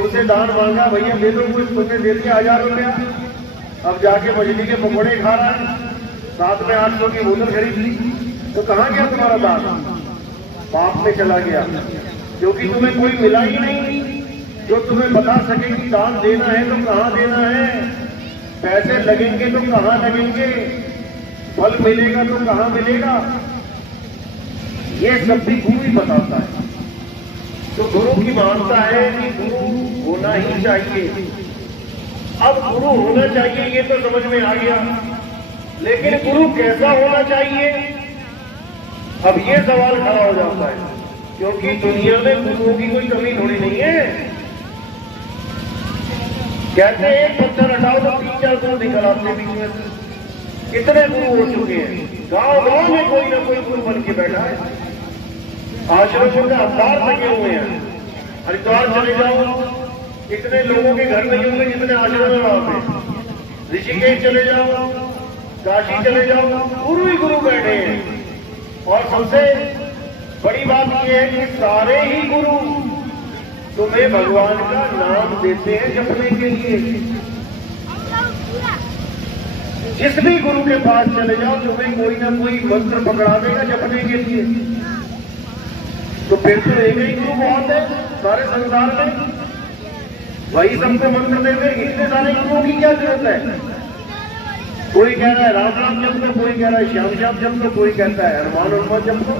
तुमसे दान मांगा, भैया दे दो कुछ, तुमने दे दिया 1000 रुपया। अब जाके मछली के पकौड़े खा रहा है, साथ में 800 की बोतल खरीद ली, तो कहाँ गया तुम्हारा दान? पाप में चला गया, क्योंकि तुम्हें कोई मिला ही नहीं जो तुम्हें बता सके कि दान देना है तो कहाँ देना है, पैसे लगेंगे तो कहाँ लगेंगे, फल मिलेगा तो कहाँ मिलेगा, ये सब भी गुरु ही बताता है। तो गुरु की मानता है कि गुरु होना ही चाहिए। अब गुरु होना चाहिए ये तो समझ में आ गया, लेकिन गुरु कैसा होना चाहिए, अब ये सवाल खड़ा हो जाता है, क्योंकि दुनिया में गुरुओं की कोई कमी थोड़ी नहीं है। कहते हैं एक पत्थर हटाओ तो 3-4 गुरु निकल आते बीच में से। कितने गुरु हो चुके हैं, गांव गांव में कोई ना कोई गुरु बन के बैठा है, आश्रमों में अवतार लगे हुए हैं। हरिद्वार चले जाओ, इतने लोगों के घर नहीं होंगे जितने आश्रम में वहां पे। ऋषिकेश चले जाओ, काशी चले जाओ, गुरु ही गुरु बैठे हैं। और सबसे बड़ी बात यह है कि सारे ही गुरु तुम्हें भगवान का नाम देते हैं जपने के लिए। जिस भी गुरु के पास चले जाओ तुम्हें कोई ना कोई मंत्र पकड़ा देगा जपने के लिए। तो फिर तो एक ही गुरु बहुत है सारे संसार में, वही सबको मंत्र देते। इतने सारे गुरुओं की क्या जरूरत है? कोई कह रहा है राम राम जप लो, कोई कह रहा है श्याम श्याम जप लो, कोई कहता है हनुमान हनुमान जप लो।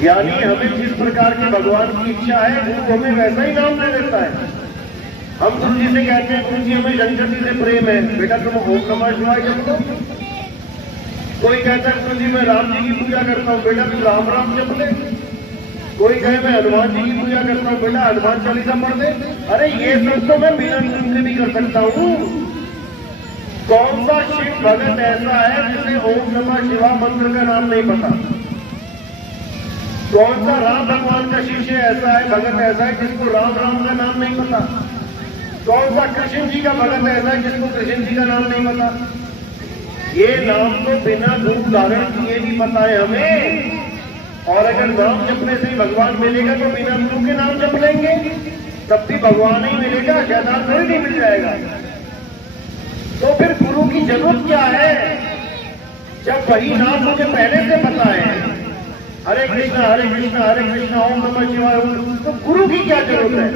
यानी हमें जिस प्रकार के भगवान की इच्छा है गुरु हमें वैसा ही नाम दे देता है। हम गुरु जी से कहते हैं गुरु जी हमें शंकर जी से प्रेम है, बेटा तुम ओम नमः शिवाय जप लो। कोई कहता है गुरु जी मैं राम जी की पूजा करता हूँ, बेटा तू राम राम जप ले। कोई कहे मैं हनुमान जी की पूजा करता हूँ, बेटा हनुमान चालीसा पढ़ दे। अरे ये सब तो मैं बिना गुरु के भी कर सकता हूँ। कौन सा शिव भगत ऐसा है जिसे ओम नमः शिवाय मंत्र का नाम नहीं पता? कौन सा राम भगवान का शिष्य ऐसा है, भगत ऐसा है जिसको राम राम का नाम नहीं पता? कौन सा कृष्ण जी का भगत ऐसा है जिसको कृष्ण जी का नाम नहीं पता? ये नाम तो बिना गुरु धारण किए भी पता है हमें। और अगर नाम जपने से ही भगवान मिलेगा तो बिना गुरु के नाम जप लेंगे तब भी भगवान ही मिलेगा, शैतान थोड़ी नहीं मिल जाएगा। तो फिर गुरु की जरूरत क्या है जब वही नाम मुझे पहले से पता है? हरे कृष्णा हरे कृष्णा ओम नमः शिवाय। तो गुरु की क्या जरूरत है?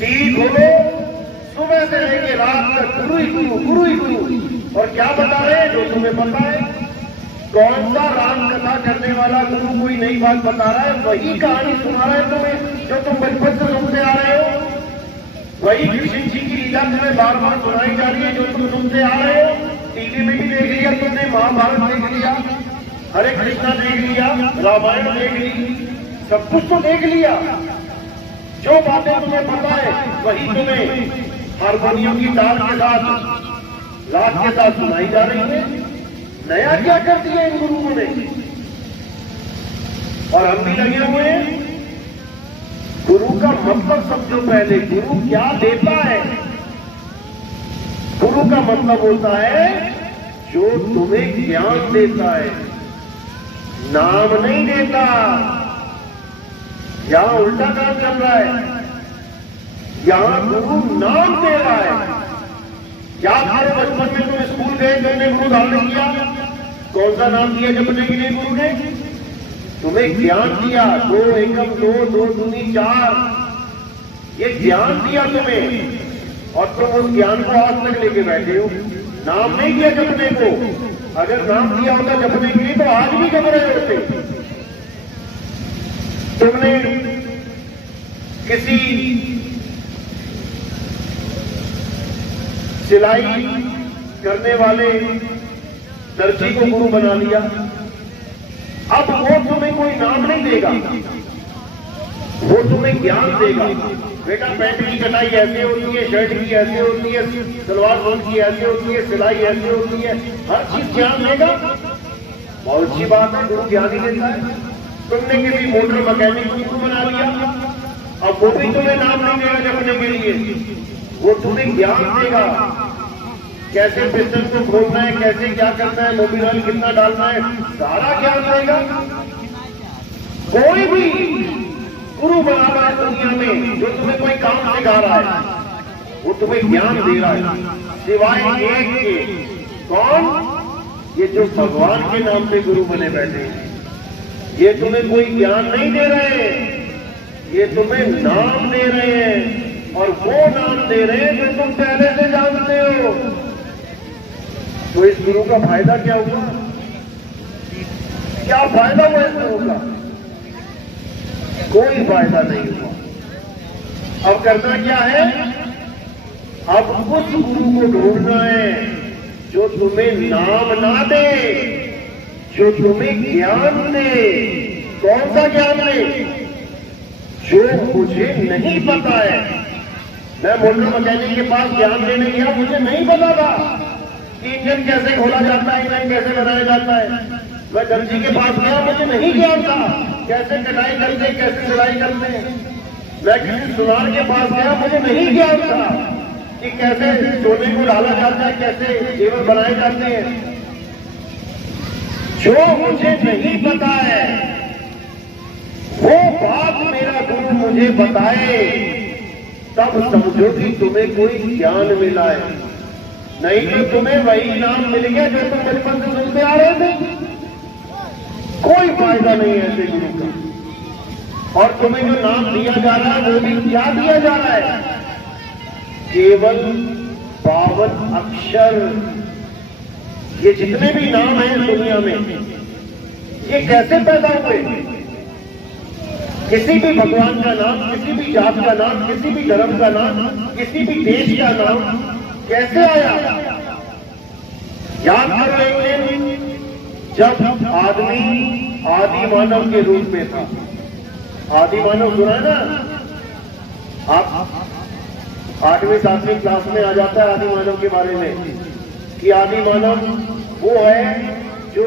टीवी खोलो, सुबह से लेके रात तक गुरु ही गुरु, गुरु ही गुरु। और क्या बता रहे हैं जो तुम्हें पता है? कौन सा राम कथा करने वाला गुरु कोई नई बात बता रहा है? वही कहानी सुना रहा है तुम्हें जो तुम बचपन से सुनते आ रहे हो। वही कृष्ण जी की लीला तुम्हें बार बार सुनाई जा रही है जो तुम सुनते आ रहे हो। टीवी में भी देख लिया तुमने, महाभारत देख लिया, हरे कृष्णा देख लिया, रामायण देख ली, सब कुछ तो देख लिया। जो बातें तुम्हें पता है वही तुम्हें हारमोनियम की तार के साथ राग के साथ सुनाई जा रही है। नया क्या कर दिया इन गुरुओं ने? और हम भी लगे हुए हैं। गुरु का मतलब समझो पहले, गुरु क्या देता है? गुरु का मतलब होता है जो तुम्हें ज्ञान देता है, नाम नहीं देता। यहां उल्टा काम चल रहा है, यहां गुरु नाम दे रहा है। क्या हमारे बचपन में तुम स्कूल गए, तुमने गुरु धारण किया? कौन सा नाम दिया जपने के लिए गुरु ने? तुम्हें ज्ञान दिया, 2 एकम 2, 2 दूनी 4, ये ज्ञान दिया तुम्हें। और तुम उस ज्ञान को आज तक लेके बैठे हो। नाम नहीं दिया जपने को। अगर नाम दिया होता जपने के लिए तो आज भी जप रहे होते। तुमने किसी सिलाई करने वाले दर्जी को गुरु बना लिया। अब वो तुम्हें कोई नाम नहीं देगा, वो तुम्हें ज्ञान देगा। बेटा पैंट की कटाई ऐसे होती है, शर्ट की ऐसे होती है, सलवार सूट की ऐसे होती है, सिलाई ऐसे होती है, हर चीज ज्ञान देगा। बहुत अच्छी बात है, गुरु ज्ञान ही देता है। तुमने किसी मोटर मैकेनिक को गुरु बना लिया, अब वो भी तुम्हें नाम नहीं देगा जपने के लिए, वो तुम्हें ज्ञान देगा। कैसे पिस्टन को खोलना है, कैसे क्या करना है, मोबिल ऑयल कितना डालना है, सारा ज्ञान देगा। गुरु बना रहा है दुनिया में, जो तुम्हें कोई काम सिखा रहा है, वो तुम्हें ज्ञान दे रहा है, सिवाय एक के। कौन? ये जो भगवान के नाम पे गुरु बने बैठे हैं। ये तुम्हें कोई ज्ञान नहीं दे रहे, ये तुम्हें नाम दे रहे हैं, और वो नाम दे रहे हैं जो तुम पहले से जानते हो। तो इस गुरु का फायदा क्या हुआ? क्या फायदा हुआ इस गुरु का? कोई फायदा नहीं हुआ। अब करना क्या है? अब उस गुरु को ढूंढना है जो तुम्हें नाम ना दे, जो तुम्हें ज्ञान दे। कौन सा ज्ञान दे? जो मुझे नहीं पता है। मैं मोटर मैकेनिक के पास ज्ञान देने गया, मुझे नहीं पता था कि इंजन कैसे खोला जाता है, इंजन कैसे बनाया जाता है। मैं दर्जी के पास गया, मुझे नहीं ज्ञान था कैसे कटाई करते, कैसे सिलाई करते हैं। मैं किसी सुनार के पास गया, मुझे नहीं ज्ञान था कि कैसे सोने को डाला जाता है, कैसे जेवर बनाए जाते हैं। जो मुझे नहीं पता है वो बात मेरा गुरु मुझे बताए, तब समझो कि तुम्हें कोई ज्ञान मिला है। नहीं तो तुम्हें वही नाम मिल गया जो तुम बचपन से सुनते आ रहे थे। कोई फायदा नहीं है ऐसे गुरु का। और तुम्हें जो नाम दिया जा रहा है वो भी क्या दिया जा रहा है? केवल 52 अक्षर। ये जितने भी नाम हैं दुनिया में, ये कैसे पैदा हुए? किसी भी भगवान का नाम, किसी भी जात का नाम, किसी भी धर्म का नाम, किसी भी देश का नाम कैसे आया? याद कर लेंगे, जब आदमी आदि मानव के रूप में था। आदि मानव सुना है ना? आप 8वीं 7वीं क्लास में आ जाता है आदि मानव के बारे में, कि आदि मानव वो है जो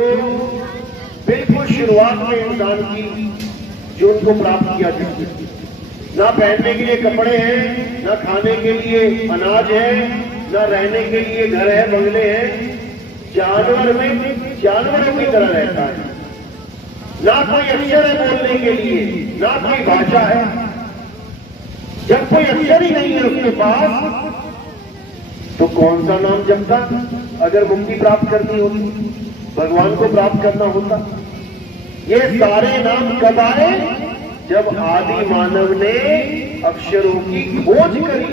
बिल्कुल शुरुआत में इंसान की जो उनको प्राप्त किया जाती है। ना पहनने के लिए कपड़े हैं, ना खाने के लिए अनाज है, ना रहने के लिए घर है, बंगले हैं। जानवर में जानवरों की तरह रहता है। ना कोई अक्षर है बोलने के लिए, ना कोई भाषा है। जब कोई अक्षर ही नहीं है उसके पास, तो कौन सा नाम जपता? अगर मुक्ति प्राप्त करनी होती, भगवान को प्राप्त करना होता। ये सारे नाम कब आए? जब आदि मानव ने अक्षरों की खोज करी।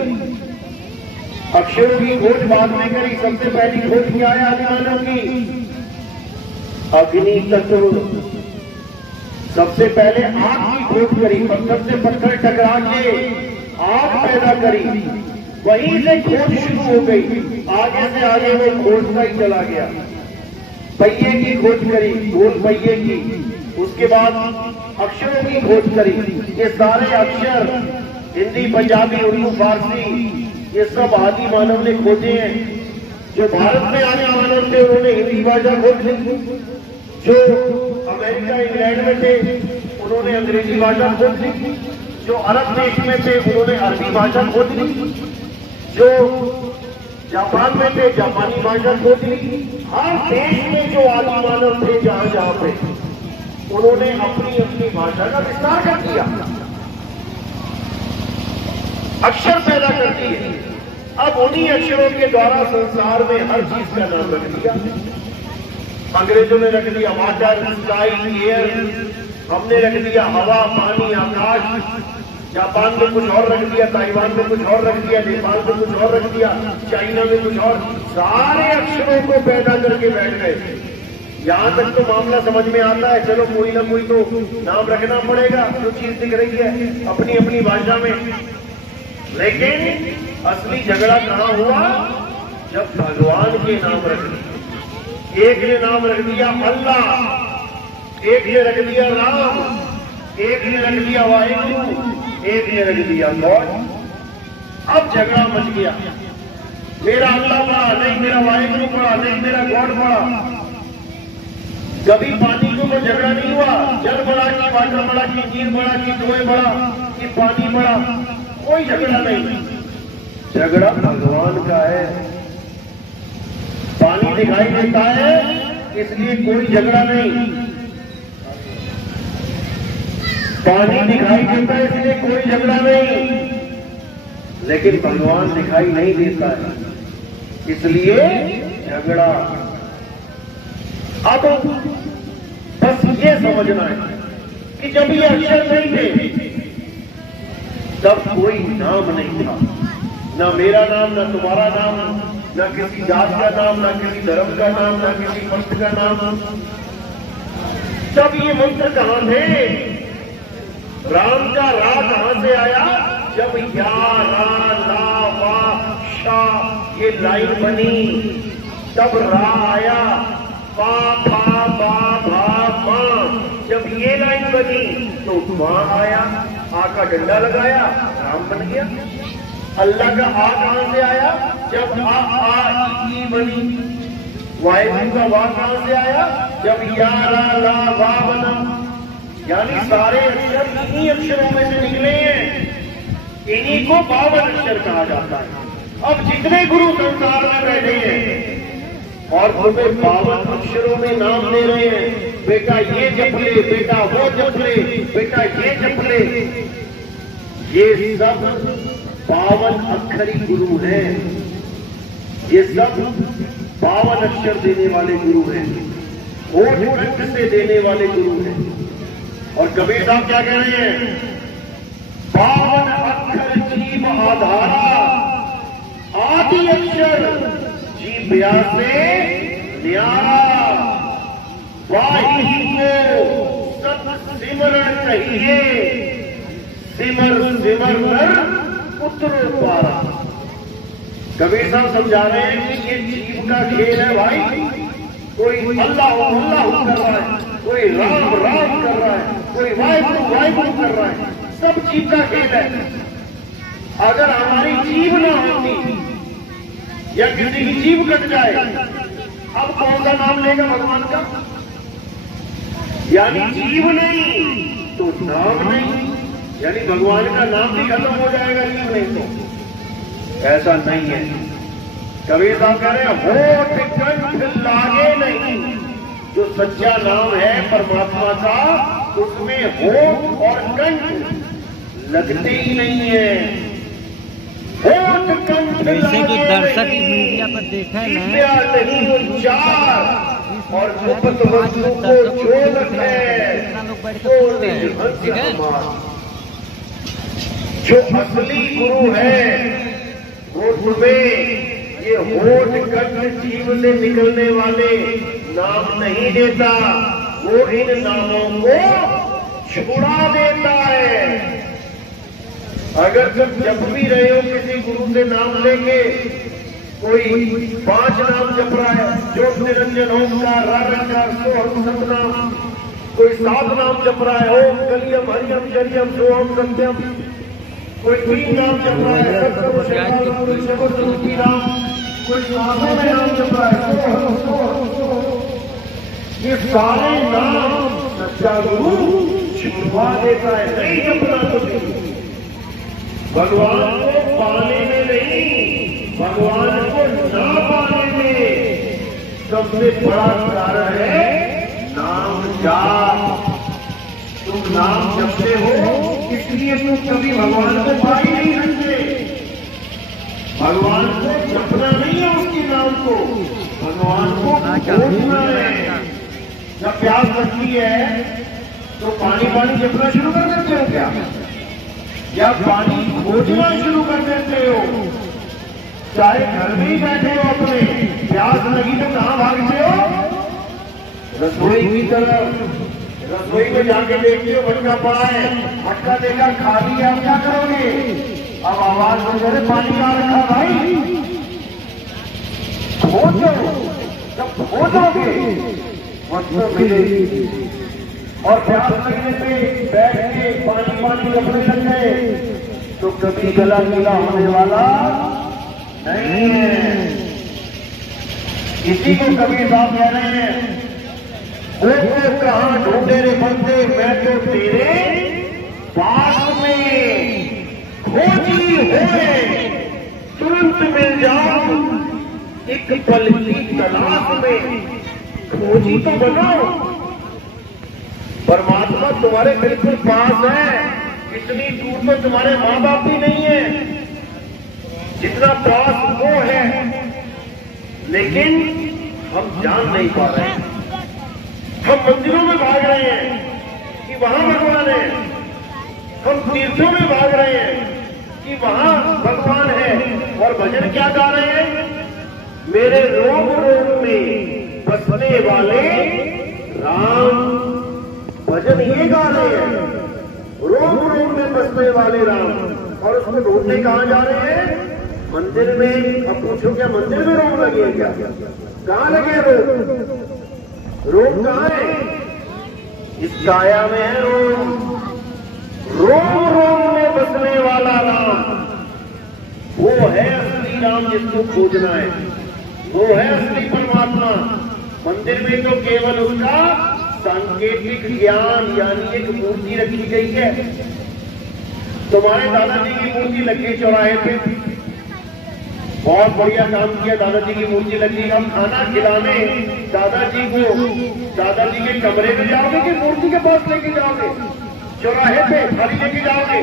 अक्षरों की खोज बाद में करी। सबसे पहली खोज क्या है आदि मानव की? अग्नि तत्व। सबसे पहले आग की खोज करी। पत्थर से पत्थर टकरा के आग पैदा करी। वहीं से खोज शुरू हो गई। आगे से आगे वो खोजता ही चला गया। पहिए की खोज करी, गोल पहिए की। उसके बाद अक्षरों की खोज करी। ये सारे अक्षर हिंदी, पंजाबी, उर्दू, फारसी, ये सब आदि मानव ने खोजे हैं। जो भारत में आने मानव थे उन्होंने हिंदी भाषा खोज ली। जो अमेरिका, इंग्लैंड में थे उन्होंने अंग्रेजी भाषा खोज ली। जो अरब देश में थे उन्होंने अरबी भाषा खोज ली। जो जापान में थे जापानी भाषा खोज ली। हर देश में जो आदि मानव थे जहां जहां पे, उन्होंने अपनी अपनी भाषा का विस्तार कर दिया, अक्षर पैदा कर दिए। अब उन्हीं अक्षरों के द्वारा संसार में हर चीज का नाम रख दिया। अंग्रेजों ने रख दिया वाटर, स्काई, एयर। हमने रख दिया हवा, पानी, आकाश। जापान में कुछ और रख दिया, ताइवान में कुछ और रख दिया, नेपाल में कुछ और रख दिया, चाइना में कुछ और। सारे अक्षरों को पैदा करके बैठ गए। यहां तक तो मामला समझ में आता है, चलो कोई ना कोई तो नाम रखना पड़ेगा जो चीज दिख रही है अपनी अपनी भाषा में। लेकिन असली झगड़ा कहां हुआ? जब भगवान के नाम रख दिए। एक ने नाम रख दिया अल्लाह, एक ने रख दिया राम, एक ने रख दिया वाहिगुरु, एक ने रख दिया गॉड। अब झगड़ा मच गया। मेरा अल्लाह पड़ा, नहीं मेरा वाहिगुरु पड़ा, नहीं मेरा गॉड पड़ा। कभी पानी को कोई झगड़ा नहीं हुआ। जल बड़ा कि वाटर बड़ा कि नीर बड़ा कि धुएं बड़ा कि पानी बड़ा, कोई झगड़ा नहीं। झगड़ा भगवान का है। पानी दिखाई देता है इसलिए कोई झगड़ा नहीं। पानी दिखाई देता है इसलिए कोई झगड़ा नहीं, लेकिन भगवान दिखाई नहीं देता है इसलिए झगड़ा। अब बस ये समझना है कि जब ये अक्षर नहीं थे तब कोई नाम नहीं था, ना मेरा नाम, ना तुम्हारा नाम, ना किसी जात का नाम, ना किसी धर्म का नाम, ना किसी पंथ का नाम। तब ये मंत्र कहां थे? राम का रा कहां से आया? जब या रा ला वा शा ये लाइन बनी तब रा आया, पा फा बा भा मा जब ये लाइन बनी तो मां आया, आ का डंडा लगाया, राम बन गया। अल्लाह का आ कहां से आया? जब आ ई बनी। वाहिगुरु का वाह कहां से आया? जब या रा ला वा बना। यानी सारे अक्षर इन्हीं अक्षरों में से निकले हैं, इन्हीं को 52 अक्षर कहा जाता है। अब जितने गुरु संसार में बैठे हैं और तुम्हें 52 अक्षरों में नाम दे रहे हैं, बेटा ये जप ले, बेटा वो जप ले, बेटा ये जप ले, ये सब 52 अक्षरी गुरु हैं। ये सब 52 अक्षर देने वाले गुरु हैं, होठ कंठ से देने वाले गुरु हैं। और कबीर साहब क्या कह रहे हैं? 52 अक्षर जीव आधारा, आदि अक्षर जीव व्यासे न्यारा, वाही को सत सिमरण कहिए, सिमर सिमर कर पुत्र पारा। कबीर साहब समझा रहे हैं कि ये जीव का खेल है भाई। कोई अल्लाह अल्लाह कर रहा है, कोई राम राम कर रहा है, कोई वाहिगुरु वाहिगुरु कर रहा है, सब जीव का खेल है। अगर हमारी जीव ना होती या किसी की जीव कट जाए, अब कौन सा नाम लेगा भगवान का? यानी जीव नहीं तो नाम नहीं, यानी भगवान का नाम भी खत्म हो जाएगा जीव नहीं तो। ऐसा नहीं है। कबीर साहब कह रहे हैं होठ कंठ लागे नहीं। जो सच्चा नाम है परमात्मा का, उसमें होठ और कंठ लगते ही नहीं है। होठ कंठ जैसे कि दर्शक मीडिया पर देखा है नहीं उच्चार और गुप्त वस्तु को जो जो असली गुरु है वो तुम्हें ये होठ कंठ जीव से निकलने वाले नाम नहीं देता, वो इन नामों को छुड़ा देता है। अगर तुम जप भी रहे हो किसी गुरु से नाम लेके, कोई 5 नाम जप रहा है, ज्योत निरंजन ओंकार रारंकार सोहम सतनाम, कोई 7 नाम जप रहा है, ओम कलियम हरियम शरियम सोहम सत्यम, कोई 3 नाम जप रहा है, सत्संग शिवानंद जगत रूपी नाम, कोई 7 में नाम जप रहा है, सोहम सोहम सोहम। ये सारे नाम सच्चा गुरु छुपा देता है, नहीं जपना कुछ। भगवान को पाने में नहीं, भगवान को ना पाने में सबसे बड़ा कारण है नाम जाप। तुम नाम जपते हो इसलिए तुम कभी भगवान को पा ही नहीं सकते। भगवान को जपना नहीं है उसके नाम को, भगवान को खोजना है। जब प्यास लगती है तो पानी पानी जपना शुरू कर देते हो क्या? या पानी खोजना शुरू कर देते हो? चाहे घर में ही बैठे हो अपने, प्यास लगी तो कहां भागते हो? रसोई की तरफ। रसोई में जाके देखते हो मटका पड़ा है, मटका देखा खाली है, आप क्या करोगे? अब आवाज हो जाए पानी कहां रखा भाई? खोजो, जब खोजोगे वस्तु मिलेगी। और प्यास लगने पे बैठ के पानी पानी कपड़े लग गए तो कभी गला गीला होने वाला नहीं है। इसी को कबीर साहब कह रहे हैं, वो कहां ढूंढे रे बंदे, मैं तो तेरे पास में खोजी हुए तुरंत मिल जाऊं, एक पल की तलाश में खोजी तो बनाओ। परमात्मा तुम्हारे बिल्कुल पास है, इतनी दूर तो तुम्हारे माँ बाप भी नहीं है जितना पास वो है, लेकिन हम जान नहीं पा रहे हैं। हम मंदिरों में भाग रहे हैं कि वहां भगवान है, हम तीर्थों में भाग रहे हैं कि वहां भगवान है, और भजन क्या गा रहे हैं? मेरे रोम रोम में बसने वाले राम, भजन ये गा रहे हैं, रोम रोम में बसने वाले राम। और उसको ढूंढने कहां जा रहे हैं? मंदिर में। अब पूछो क्या मंदिर में रोम लगे हैं क्या? कहां लगे रोम? रोम कहां है? इस काया में है रोम। रोम रोम में बसने वाला राम, वो है असली राम जिसको खोजना है, वो है असली परमात्मा। मंदिर में तो केवल उसका सांकेतिक ज्ञान यानी एक मूर्ति रखी गई है। तुम्हारे दादाजी की मूर्ति लगी चौराहे पे, बहुत बढ़िया काम किया, दादाजी की मूर्ति लगी। हम खाना खिलाने दादाजी को, दादाजी के कमरे में जाओगे कि मूर्ति के पास लेके जाओगे? चौराहे पे थाली लेके जाओगे?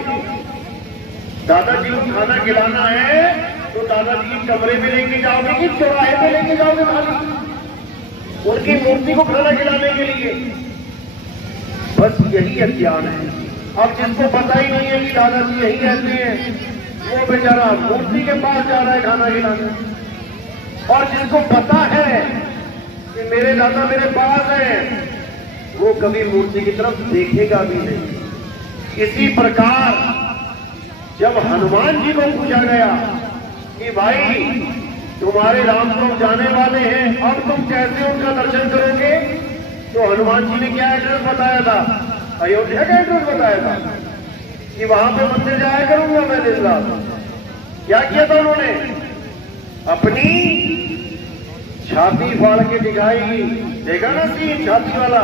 दादाजी को खाना खिलाना है तो दादाजी के कमरे में लेके जाओगे कि चौराहे पे लेके जाओगे थाली? उनकी मूर्ति को खाना खिलाने के लिए। बस यही अज्ञान है। अब जिसको पता ही नहीं है कि दादाजी यही रहते हैं, वो बेचारा मूर्ति के पास जा रहा है खाना खिलाने। और जिसको पता है कि मेरे दादा मेरे पास है, वो कभी मूर्ति की तरफ देखेगा भी नहीं। इसी प्रकार जब हनुमान जी को पूछा गया कि भाई तुम्हारे राम तो जाने वाले हैं, अब तुम कैसे उनका दर्शन करोगे? तो हनुमान जी ने क्या एड्रेस बताया था? अयोध्या का एड्रेस बताया था कि वहां पे मंदिर जाया करूंगा मैं दिन रात। क्या किया था उन्होंने? अपनी छाती फाड़ के दिखाई। देखा ना सीन छाती वाला?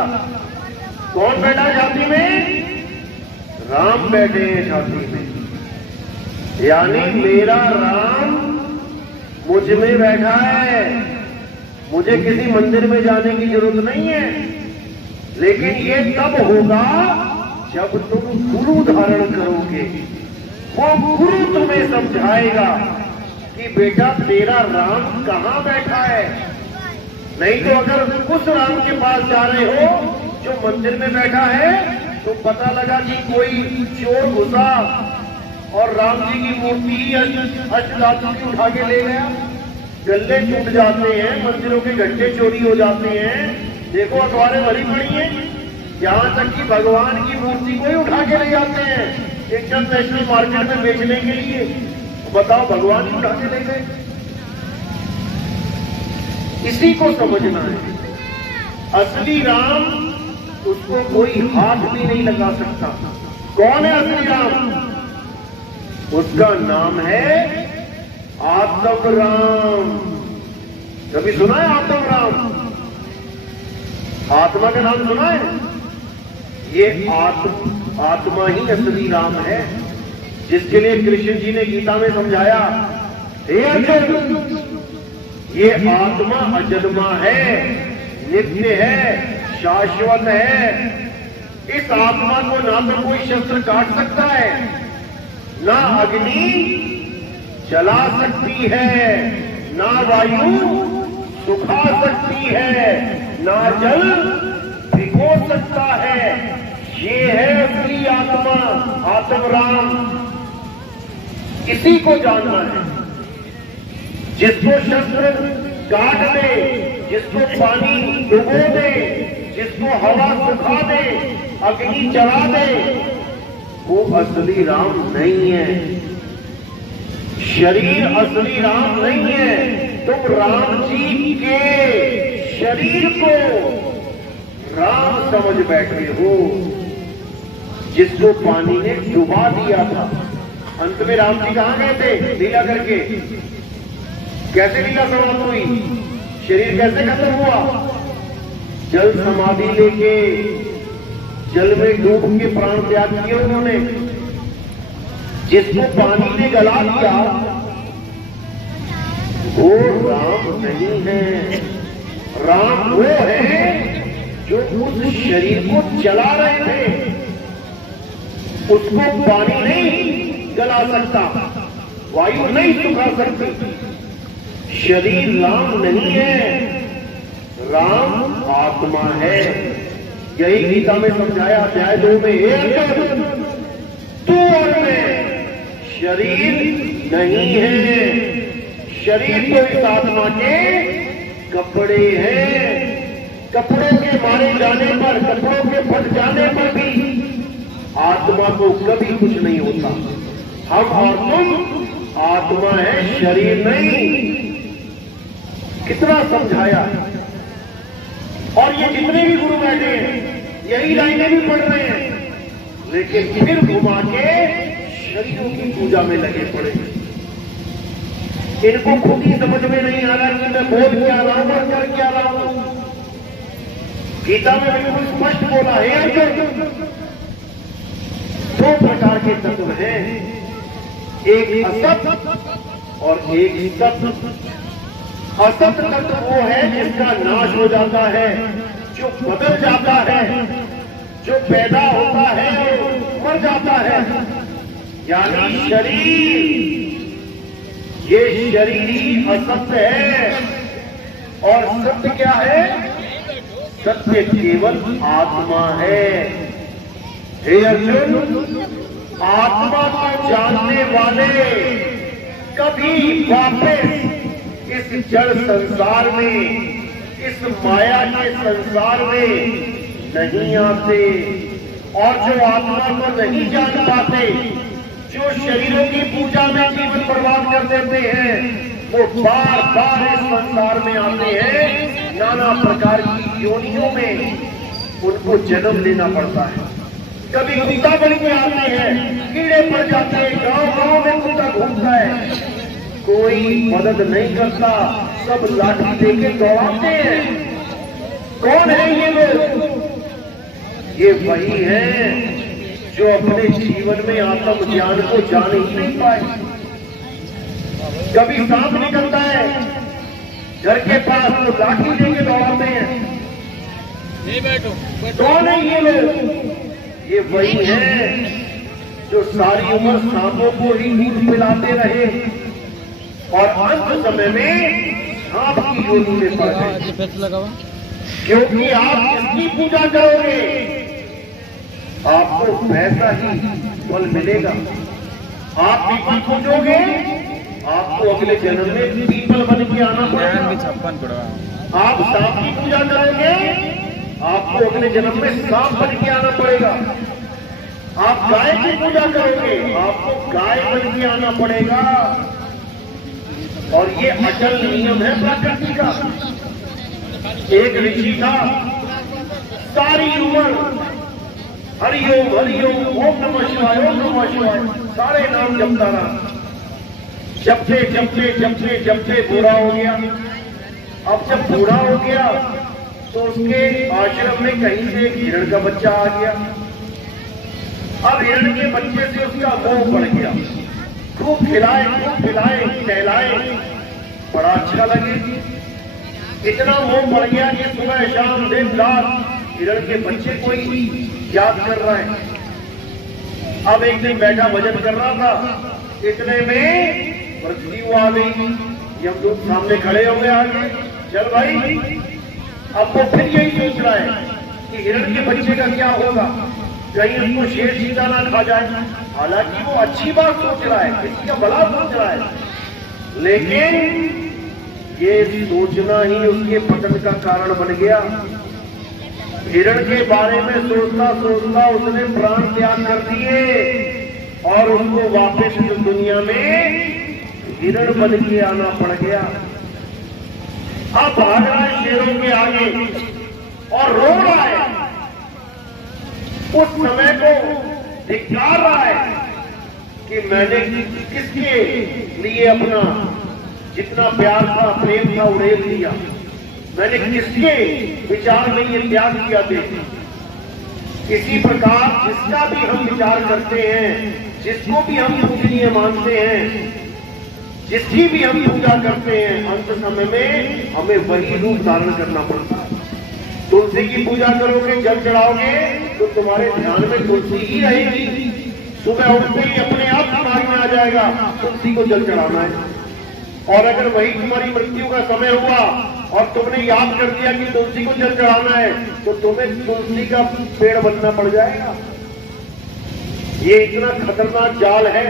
कौन बैठा छाती में? राम बैठे हैं छाती में। यानी मेरा राम मुझ में बैठा है, मुझे किसी मंदिर में जाने की जरूरत नहीं है। लेकिन ये तब होगा जब तुम गुरु धारण करोगे। वो गुरु तुम्हें समझाएगा कि बेटा तेरा राम कहां बैठा है। नहीं तो अगर उस राम के पास जा रहे हो जो मंदिर में बैठा है, तो पता लगा कि कोई चोर घुसा और राम जी की मूर्ति ही अष्टधातु की उठा के ले गया। गल्ले टूट जाते हैं, मंदिरों के घंटे चोरी हो जाते हैं। देखो अखबारें भरी पड़ी हैं, यहां तक कि भगवान की मूर्ति को ही उठा के ले जाते हैं इंटरनेशनल मार्केट में बेचने के लिए। बताओ, भगवान ही उठा के ले गए। इसी को समझना है। असली राम, उसको कोई हाथ भी नहीं लगा सकता। कौन है असली राम? उसका नाम है आत्म राम। कभी सुना है आत्म राम? आत्मा का नाम सुना है? ये आत्मा ही असली राम है, जिसके लिए कृष्ण जी ने गीता में समझाया, हे अर्जुन, ये आत्मा अजन्मा है, नित्य है, शाश्वत है। इस आत्मा को ना तो कोई शस्त्र काट सकता है, ना अग्नि जला सकती है, ना वायु सुखा सकती है, ना जल भिगो सकता है। ये है असली आत्मा, आत्म राम। इसी को जानना है। जिसको शस्त्र काट दे, जिसको पानी डुबो दे, जिसको हवा सुखा दे, अग्नि जला दे, वो असली राम नहीं है। शरीर असली राम नहीं है। तुम राम जी के शरीर को राम समझ बैठे हो, जिसको पानी ने डुबा दिया था। अंत में राम जी कहां गए थे लीला करके? कैसे लीला समाप्त हुई? शरीर कैसे खत्म हुआ? जल समाधि लेके जल में डूब के प्राण त्याग किए उन्होंने। जिसको पानी ने गला दिया वो राम नहीं है। राम वो है जो उस शरीर को चला रहे थे, उसको पानी नहीं गला सकता, वायु नहीं सुखा सकती। शरीर राम नहीं है, राम आत्मा है। यही गीता में समझाया अध्याय 2 में, हे अर्जुन तू और मैं शरीर नहीं है, शरीर तो इस आत्मा के कपड़े हैं। कपड़ों के मारे जाने पर, कपड़ों के फट जाने पर भी आत्मा को कभी कुछ नहीं होता। हम और तुम आत्मा है, शरीर नहीं। कितना समझाया। और ये जितने भी गुरु बैठे हैं यही लाइनें भी पढ़ रहे हैं, लेकिन फिर घुमा के शरीरों की पूजा में लगे पड़े। इनको खुद ही समझ में नहीं आ रहा कि मैं बोल क्या रहा हूं और कर क्या रहा हूं। गीता में बिल्कुल स्पष्ट बोला है अर्जुन, 2 प्रकार के तत्व हैं, एक असत और एक सत। असत तत्व वो है जिसका नाश हो जाता है, जो बदल जाता है, जो पैदा होता है और मर जाता है, यानी शरीर। ये शरीर ही असत्य है और सत्य क्या है? सत्य केवल आत्मा है। हे अर्जुन, आत्मा को जानने वाले कभी वापस इस जड़ संसार में, इस माया के संसार में नहीं आते। और जो आत्मा को नहीं जान पाते, जो शरीरों की पूजा में जीवन बर्बाद कर देते हैं, वो बार बार इस संसार में आते हैं। नाना प्रकार की योनियों में उनको जन्म लेना पड़ता है। कभी कुत्ता बन के आते हैं, कीड़े पड़ जाते हैं, गांव गांव में कुत्ता घूमता है, कोई मदद नहीं करता, सब लाठी देके दौड़ाते हैं। कौन है ये लोग? ये वही है जो अपने जीवन में आत्म ज्ञान को जान ही नहीं पाए। कभी सांप निकलता है घर के पास, तो लाठी देके दौड़ाते हैं। कौन है ये लोग? ये वही है जो सारी उम्र सांपों को ही दूध पिलाते रहे और अंत समय में सांप की योनि में पड़ गए। क्योंकि आप इसकी पूजा करोगे, आपको वैसा ही फल मिलेगा। आप पीपल पूजोगे, आपको अगले जन्म में पीपल बन के आना पड़ेगा। आप सांप की पूजा करोगे, आपको अगले जन्म में सांप बन के आना पड़ेगा। आप गाय की पूजा करोगे, आपको गाय बन के आना पड़ेगा। और ये अचल नियम है प्रकृति का। एक ऋषि था, सारी उम्र हरिओम हरिओम, ओम नमः शिवाय, ओम नमः शिवाय, सारे नाम जपता रहा। जपते जपते जपते जपते बूढ़ा हो गया। अब जब बूढ़ा हो गया तो उसके आश्रम में कहीं से एक हिरण का बच्चा आ गया। अब हिरण के बच्चे से उसका मोह बढ़ गया। खूब खिलाए, टहलाए, बड़ा अच्छा लगे। इतना मोह बढ़ गया कि सुबह शाम दिन रात हिरण के बच्चे को ही याद कर रहा है। अब एक दिन बैठा भजन कर रहा था, इतने में मृत्यु आ गई। यमदूत सामने खड़े हो गए आगे, चल भाई। अब वो फिर यही सोच रहा है कि हिरण के बच्चे का क्या होगा, कहीं उसको शेर चीता ना खा जाए। हालांकि वो अच्छी बात सोच रहा है, किसी का भला सोच रहा है, लेकिन ये सोचना ही उसके पतन का कारण बन गया। हिरण के बारे में सोचता सोचता उसने प्राण त्याग कर दिए और उसको वापस इस दुनिया में हिरण बन के आना पड़ गया। अब भाग रहा है शेरों के आगे और रो रहा है, उस समय को धिक्कार रहा है कि मैंने किसके लिए अपना जितना प्यार था, प्रेम था, उड़ेल दिया। मैंने किसके विचार में ये त्याग किया थे। इसी प्रकार जिसका भी हम विचार करते हैं, जिसको भी हम पूजनीय मानते हैं, जिसकी भी हम पूजा करते हैं, अंत समय में हमें वही रूप धारण करना पड़ता है। तो तुलसी की पूजा करोगे, जल चढ़ाओगे तो तुम्हारे ध्यान में तुलसी ही रहेगी। सुबह उठते ही अपने आप दिमाग में आ जाएगा तुलसी को जल चढ़ाना है। और अगर वही तुम्हारी मृत्यु का समय हुआ और तुमने याद कर दिया कि तुलसी को जल चढ़ाना है, तो तुम्हें तुलसी का पेड़ बनना पड़ जाएगा। ये इतना खतरनाक जाल है।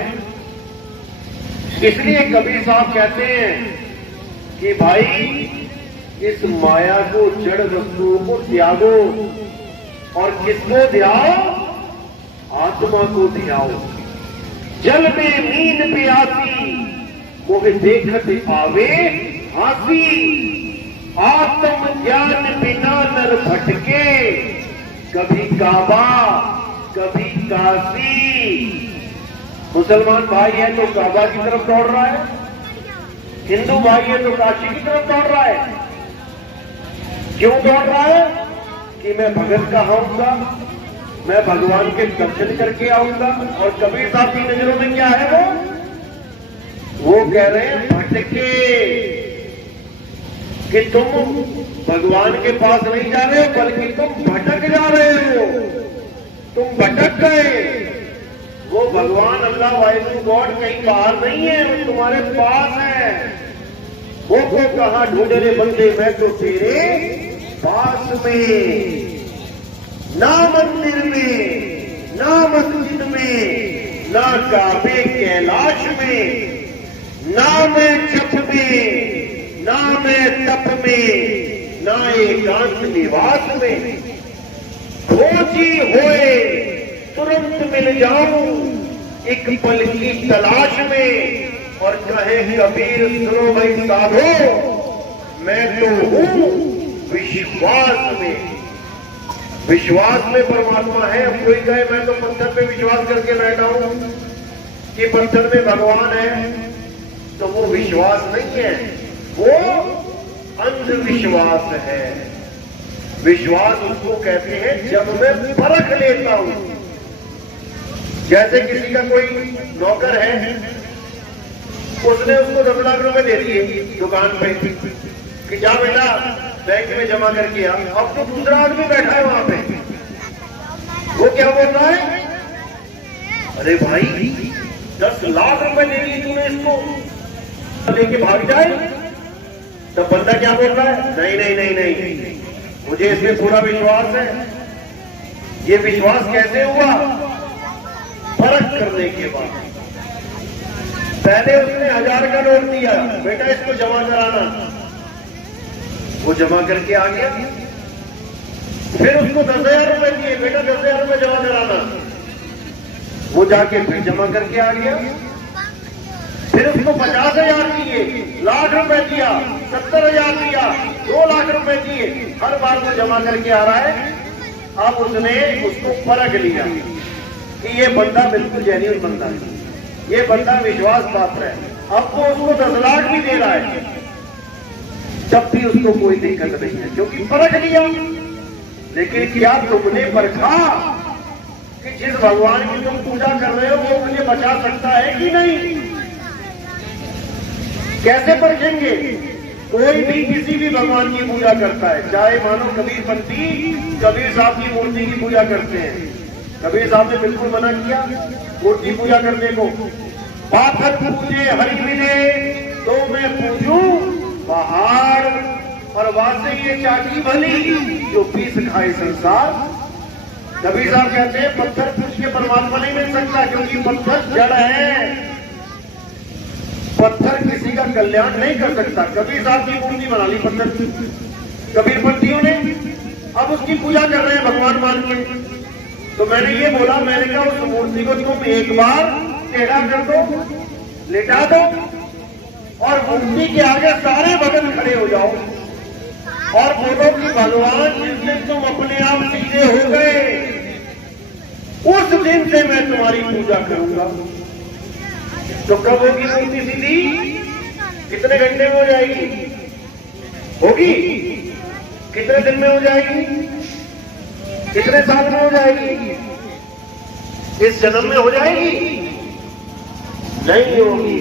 इसलिए कबीर साहब कहते हैं कि भाई इस माया को, जड़ वस्तुओं को त्यागो और किसको ध्याओ? आत्मा को ध्याओ। जल में मीन प्यासी मोह देखत पावे हासी, आत्म ज्ञान बिना नर भटके, कभी काबा कभी काशी। मुसलमान भाई है तो काबा की तरफ दौड़ रहा है, हिंदू भाई है तो काशी की तरफ दौड़ रहा है। क्यों दौड़ रहा है? कि मैं भगत कहाऊंगा, मैं भगवान के दर्शन करके आऊंगा। और कबीर साहब की नजरों में क्या है? वो कह रहे हैं भटके, कि तुम भगवान के पास नहीं जा रहे हो बल्कि तुम भटक जा रहे हो, तुम भटक गए। वो भगवान अल्लाह वाहिद गॉड कहीं बाहर नहीं है, वो तुम्हारे पास है। वो को कहा ढूंढने बंदे, मैं तो तेरे पास में, ना मंदिर में, ना मस्जिद में, ना काबे कैलाश में, ना मैं जप में, ना मैं तप में, ना एकांत निवास में। खोजी होए तुरंत मिल जाऊं एक पल की तलाश में। और कहे कबीर सुनो भाई साधो, मैं तो हूं विश्वास में। विश्वास में परमात्मा है। अब कोई कहे मैं तो पत्थर पे विश्वास करके बैठा हूं कि पत्थर में भगवान है, तो वो विश्वास नहीं है, वो अंधविश्वास है। विश्वास उसको कहते हैं जब मैं परख लेता हूं। जैसे किसी का कोई नौकर है, उसने उसको 10 लाख रुपए दे दिए दुकान पे कि जा बेटा बैंक में जमा करके आ। अब तो दूसरा आदमी बैठा है वहां पे, वो क्या बोल रहा है? अरे भाई 10 लाख रुपए दे दिए तूने इसको, लेके भाग जाए। तब बंदा क्या बोल रहा है? नहीं नहीं नहीं नहीं, मुझे इसमें पूरा विश्वास है। ये विश्वास कैसे हुआ? फर्क करने के बाद। पहले उसने 1000 का नोट दिया, बेटा इसको जमा कराना, वो जमा करके आ गया। फिर उसको 10,000 रुपए दिए, बेटा 10,000 रुपए जमा कराना, वो जाके फिर जमा करके आ गया। फिर उसको 50,000 दिए, लाख रुपए दिया, 70,000 दिया, 2 लाख रुपए दिए, हर बार वो जमा करके आ रहा है। अब उसने उसको परख लिया कि ये बंदा बिल्कुल जेन्युइन बंदा है, ये बंदा विश्वास पात्र है। अब वो उसको 10 लाख भी दे रहा है, तब भी उसको कोई दिक्कत नहीं है, क्योंकि परख लिया। लेकिन क्या तुमने परखा कि जिस भगवान की तुम पूजा कर रहे हो वो मुझे बचा सकता है कि नहीं? कैसे परखेंगे? कोई भी किसी भी भगवान की पूजा करता है, चाहे मानो कबीरपंथी कबीर साहब की मूर्ति की पूजा करते हैं। कबीर साहब ने बिल्कुल मना किया मूर्ति पूजा करने को। पाथर पूजे हरि मिले तो मैं पूजूं पहाड़, और वासे ये चाटी भली जो पीस खाए संसार। कबीर साहब कहते हैं पत्थर पूज के परमात्मा नहीं मिल सकता, क्योंकि पत्थर जड़ है, पत्थर किसी का कल्याण नहीं कर सकता। कबीर साहब की मूर्ति बना ली पत्थर की कबीरपंथियों ने, अब उसकी पूजा कर रहे हैं भगवान मान के। तो मैंने ये बोला, मैंने कहा उस मूर्ति को तुम एक बार टेढ़ा कर दो, लेटा दो, और मूर्ति के आगे सारे भगत खड़े हो जाओ और बोलो कि भगवान जिस दिन तुम अपने आप सीधे हो गए उस दिन से मैं तुम्हारी पूजा करूंगा। तो कब होगी मूर्ति सीधी? कितने घंटे में हो जाएगी? होगी? कितने दिन में हो जाएगी? कितने साल में हो जाएगी? इस जन्म में हो जाएगी? नहीं होगी।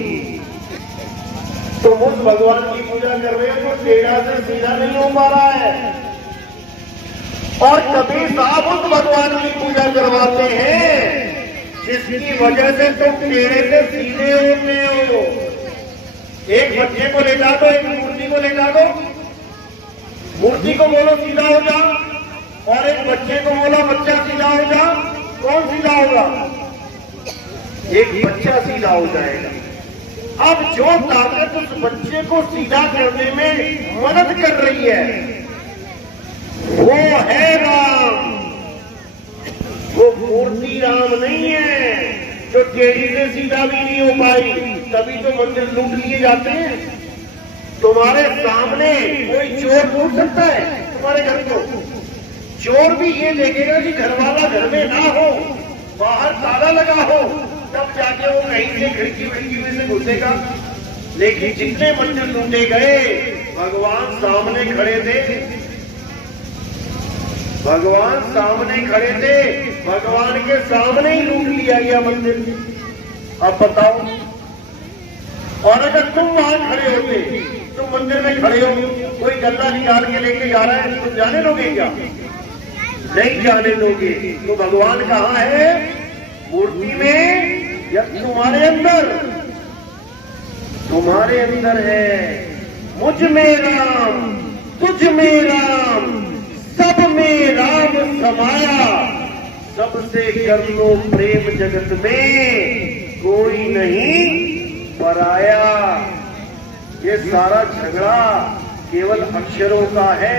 तुम उस भगवान की पूजा कर रहे हो तो टेढ़ा से सीधा नहीं हो पा रहा है। और कबीर साहब उस भगवान की पूजा करवाते हैं जिसकी वजह से तुम टेढ़े से सीधे होते हो। एक बच्चे को लेटा दो, एक मूर्ति को लेटा दो, मूर्ति को बोलो सीधा हो जा, और एक बच्चे को बोलो बच्चा सीधा हो जा, कौन सीधा होगा? एक बच्चा सीधा हो जाएगा। अब जो ताकत उस बच्चे को सीधा करने में मदद कर रही है वो है राम, वो मूर्ति राम नहीं है जो टेढ़ी से सीधा भी नहीं हो पाई। तभी तो मंदिर लूट लिए जाते हैं। तुम्हारे सामने कोई चोर लूट सकता है तुम्हारे घर को? चोर भी ये देखेगा कि घर वाला घर में ना हो, बाहर ताला लगा हो, तब जाके वो कहीं से खिड़की विड़की में से घुसेगा। लेकिन जितने मंदिर लूटे गए भगवान सामने खड़े थे, भगवान सामने खड़े थे, भगवान के सामने ही लूट लिया गया मंदिर। अब बताओ, और अगर तुम वहां खड़े होते, तुम मंदिर में खड़े हो, कोई गल्ला निकाल के लेके जा रहा है, तुम जाने लोगे क्या? नहीं जाने लोगे। तो भगवान कहाँ है? मूर्ति में या तुम्हारे अंदर? तुम्हारे अंदर है। मुझ में राम, तुझ में राम, सब में राम समाया, सबसे कर लो प्रेम जगत में कोई नहीं पराया। ये सारा झगड़ा केवल अक्षरों का है।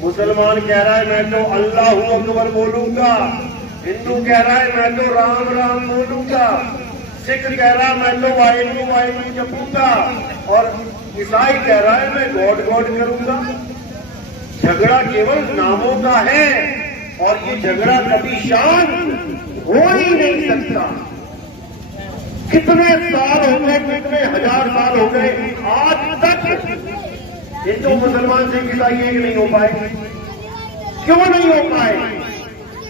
मुसलमान कह रहा है मैं तो अल्लाहू अकबर बोलूंगा, हिंदू कह रहा है मैं तो राम राम बोलूंगा, सिख कह रहा है मैं तो वाहिगुरु वाहिगुरु जपूंगा, और ईसाई कह रहा है मैं गॉड गॉड करूंगा। झगड़ा केवल नामों का है और ये झगड़ा कभी शांत हो ही नहीं सकता। कितने साल हो गए, कितने हजार साल हो गए, आज तक हिंदू मुसलमान सिख ईसाई एक नहीं हो पाए। क्यों नहीं हो पाए?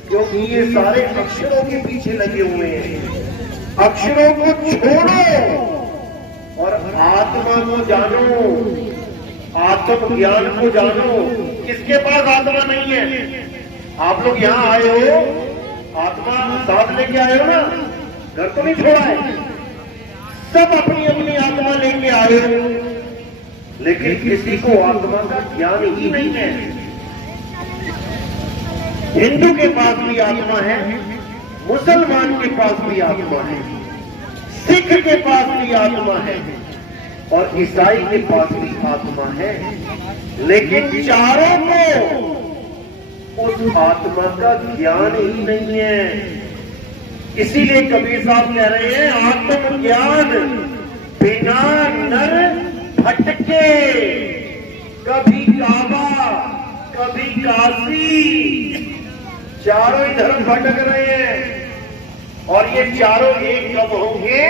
क्योंकि ये सारे अक्षरों के पीछे लगे हुए हैं। अक्षरों को छोड़ो और आत्मा को जानो, आत्म ज्ञान को जानो। किसके पास आत्मा नहीं है? आप लोग यहाँ आए हो, आत्मा साथ लेके आए हो ना, घर तो नहीं छोड़ा है। सब अपनी अपनी आत्मा लेके आए हो, लेकिन किसी को आत्मा का ज्ञान ही नहीं है। हिंदू के पास भी आत्मा है, मुसलमान के पास भी आत्मा है, सिख के पास भी आत्मा है और ईसाई के पास भी आत्मा है, लेकिन चारों को उस आत्मा का ज्ञान ही नहीं है। इसीलिए कबीर साहब कह रहे हैं आत्म ज्ञान बिना नर भटके, कभी काबा कभी काशी, चारों ही धर्म भटक रहे हैं। और ये चारों एक कब होंगे?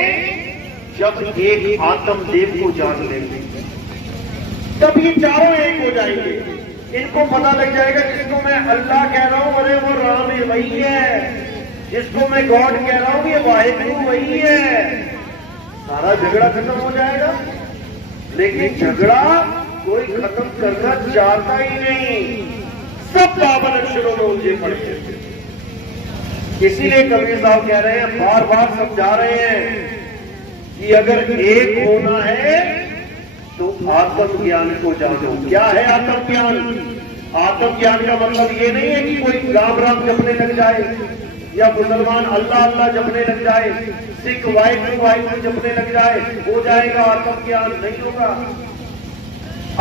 जब एक आत्मदेव को जान लेंगे, तब ये चारों एक हो जाएंगे। इनको पता लग जाएगा जिसको मैं अल्लाह कह रहा हूं अरे वो राम है वही है, जिसको मैं गॉड कह रहा हूं ये वाहिगुरु वही है। सारा झगड़ा खत्म हो जाएगा। लेकिन झगड़ा कोई खत्म करना चाहता ही नहीं, सब पावन अक्षरों में उलझे पड़े हैं। इसीलिए कबीर साहब कह रहे हैं, बार बार समझा रहे हैं कि अगर एक होना है तो आत्म ज्ञान को जानो। क्या है आत्म ज्ञान? आत्म ज्ञान का मतलब ये नहीं है कि कोई राम राम जपने लग जाए, या मुसलमान अल्लाह अल्लाह जपने लग जाए, सिख वाहिगुरु वाहिगुरु जपने लग जाए, हो जाएगा आत्म ज्ञान। नहीं होगा।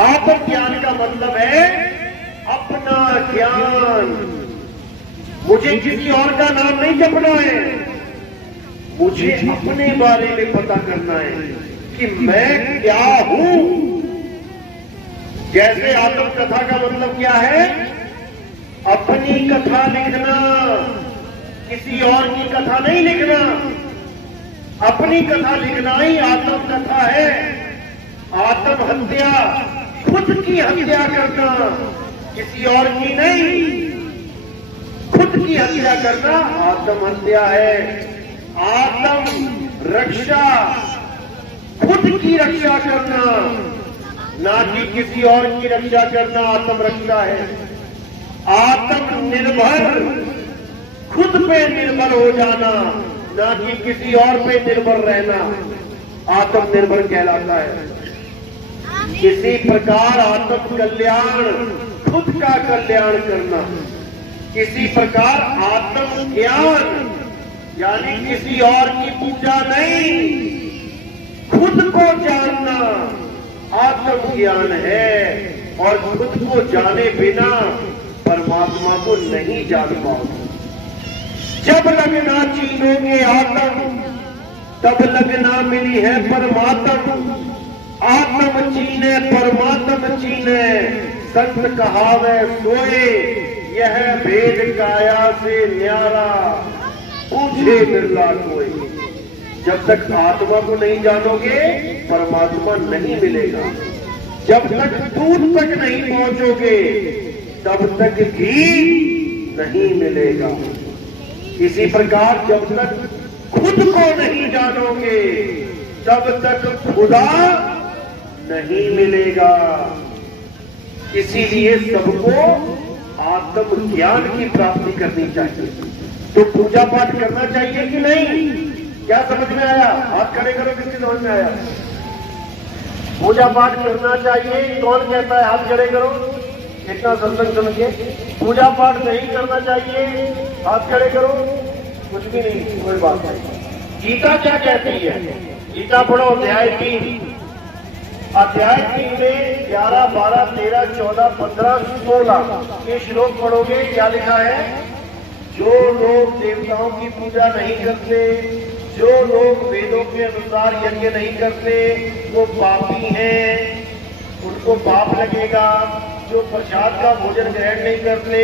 आत्म ज्ञान का मतलब है अपना ज्ञान। मुझे किसी और का नाम नहीं जपना है, मुझे अपने बारे में पता करना है कि मैं क्या हूं। जैसे आत्म कथा का मतलब क्या है? अपनी कथा लिखना, किसी और की कथा नहीं लिखना। अपनी कथा लिखना ही आत्म कथा है। आत्म हत्या, खुद की हत्या करना, किसी और की नहीं। खुद की हत्या करना आत्म हत्या है। आत्म रक्षा, खुद की रक्षा करना, ना कि किसी और की रक्षा करना आत्म रक्षा है। आत्मनिर्भर, खुद पे निर्भर हो जाना, ना कि किसी और पे निर्भर रहना, आत्मनिर्भर कहलाता है। किसी प्रकार आत्म कल्याण, खुद का कल्याण करना, किसी प्रकार आत्म ज्ञान, यानी किसी और की पूजा नहीं, खुद को जानना आत्म ज्ञान है। और खुद को जाने बिना परमात्मा को नहीं जान पाओगे। जब लगना चीनोगे आत्म, तब लगना मिली है परमात्म। आत्म चीने परमात्म चीने, संत कहावे सोए, यह भेद काया से न्यारा, पूछे बिरला कोई। जब तक आत्मा को नहीं जानोगे परमात्मा नहीं मिलेगा। जब तक दूध तक नहीं पहुंचोगे तब तक घी नहीं मिलेगा। इसी प्रकार जब तक खुद को नहीं जानोगे तब तक खुदा नहीं मिलेगा। इसीलिए सबको आत्म ज्ञान की प्राप्ति करनी चाहिए। तो पूजा पाठ करना चाहिए कि नहीं? क्या समझ में आया? हाथ खड़े करो, किसकी समझ में आया? पूजा पाठ करना चाहिए। कौन कहता है? हाथ खड़े करो। इतना सत्संग सुन के पूजा पाठ नहीं करना चाहिए, हाथ खड़े करो। कुछ भी नहीं, कोई बात नहीं। गीता क्या कहती है? गीता पढ़ो, अध्याय 3। अध्याय 3 में 11, 12, 13, 14, 15, 16 के श्लोक पढ़ोगे। क्या लिखा है? जो लोग देवताओं की पूजा नहीं करते, जो लोग वेदों के अनुसार यज्ञ नहीं करते, वो पापी हैं, उनको पाप लगेगा। जो प्रसाद का भोजन ग्रहण नहीं करते